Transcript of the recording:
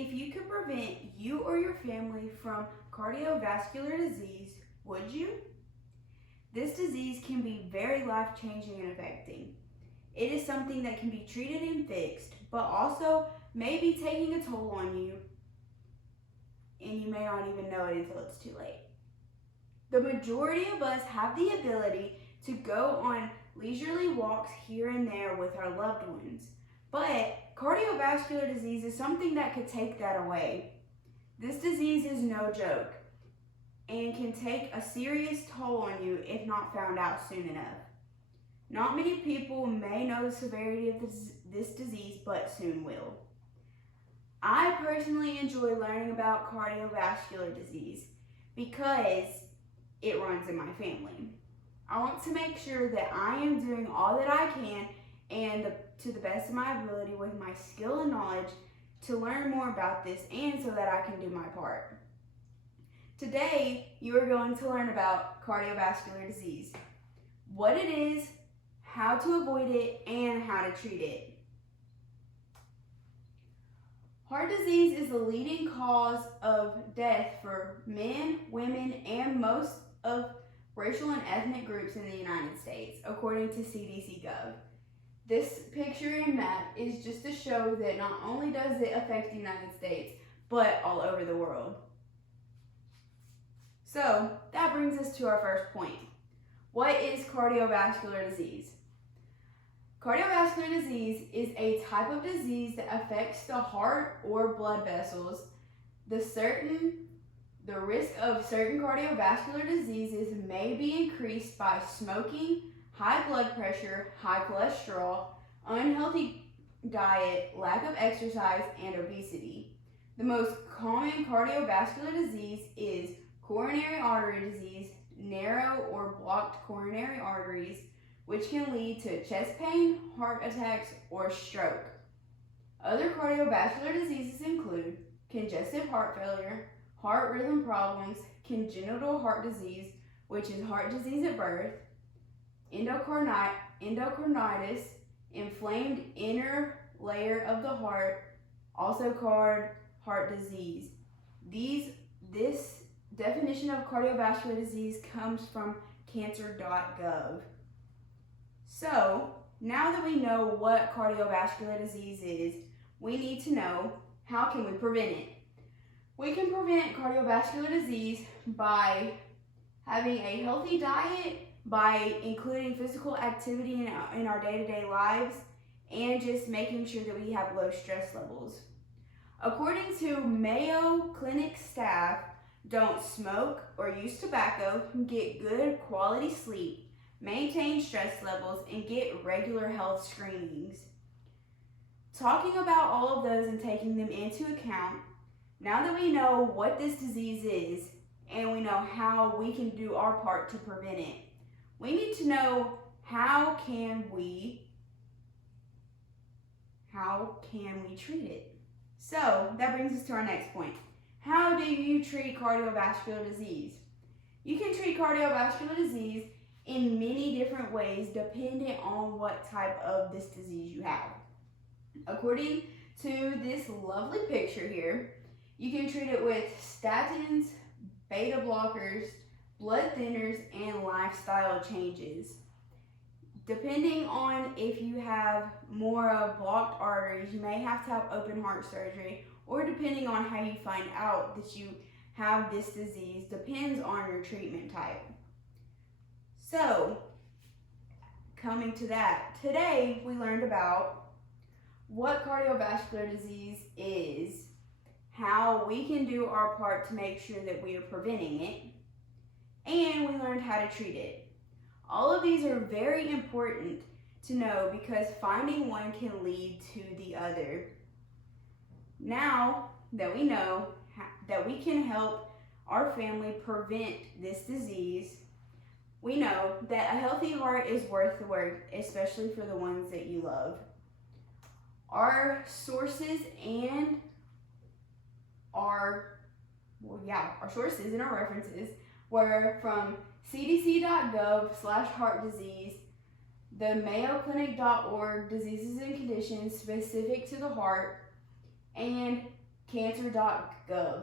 If you could prevent you or your family from cardiovascular disease, would you? This disease can be very life-changing and affecting. It is something that can be treated and fixed, but also may be taking a toll on you, and you may not even know it until it's too late. The majority of us have the ability to go on leisurely walks here and there with our loved ones, but cardiovascular disease is something that could take that away. This disease is no joke and can take a serious toll on you if not found out soon enough. Not many people may know the severity of this disease, but soon will. I personally enjoy learning about cardiovascular disease because it runs in my family. I want to make sure that I am doing all that I can and to the best of my ability with my skill and knowledge to learn more about this and so that I can do my part. Today, you are going to learn about cardiovascular disease, what it is, how to avoid it, and how to treat it. Heart disease is the leading cause of death for men, women, and most of racial and ethnic groups in the United States, according to CDC Gov. This picture and map is just to show that not only does it affect the United States, but all over the world. So that brings us to our first point. What is cardiovascular disease? Cardiovascular disease is a type of disease that affects the heart or blood vessels. The risk of certain cardiovascular diseases may be increased by smoking, high blood pressure, high cholesterol, unhealthy diet, lack of exercise, and obesity. The most common cardiovascular disease is coronary artery disease, narrow or blocked coronary arteries, which can lead to chest pain, heart attacks, or stroke. Other cardiovascular diseases include congestive heart failure, heart rhythm problems, congenital heart disease, which is heart disease at birth, endocarditis, inflamed inner layer of the heart, also called heart disease. This definition of cardiovascular disease comes from cancer.gov. So, now that we know what cardiovascular disease is, we need to know how can we prevent it. We can prevent cardiovascular disease by having a healthy diet, by including physical activity in our day-to-day lives, and just making sure that we have low stress levels. According to Mayo Clinic staff, don't smoke or use tobacco, get good quality sleep, maintain stress levels, and get regular health screenings. Talking about all of those and taking them into account, now that we know what this disease is and we know how we can do our part to prevent it, we need to know how can we treat it. So that brings us to our next point. How do you treat cardiovascular disease? You can treat cardiovascular disease in many different ways depending on what type of this disease you have. According to this lovely picture here, you can treat it with statins, beta blockers, blood thinners, and lifestyle changes. Depending on if you have more of blocked arteries, you may have to have open heart surgery, or depending on how you find out that you have this disease, depends on your treatment type. So, coming to that, today we learned about what cardiovascular disease is, how we can do our part to make sure that we are preventing it, and we learned how to treat it. All of these are very important to know because finding one can lead to the other. Now that we know that we can help our family prevent this disease, we know that a healthy heart is worth the work, especially for the ones that you love. Our sources and our sources and our references were from cdc.gov/heart disease, the mayoclinic.org diseases and conditions specific to the heart, and cancer.gov.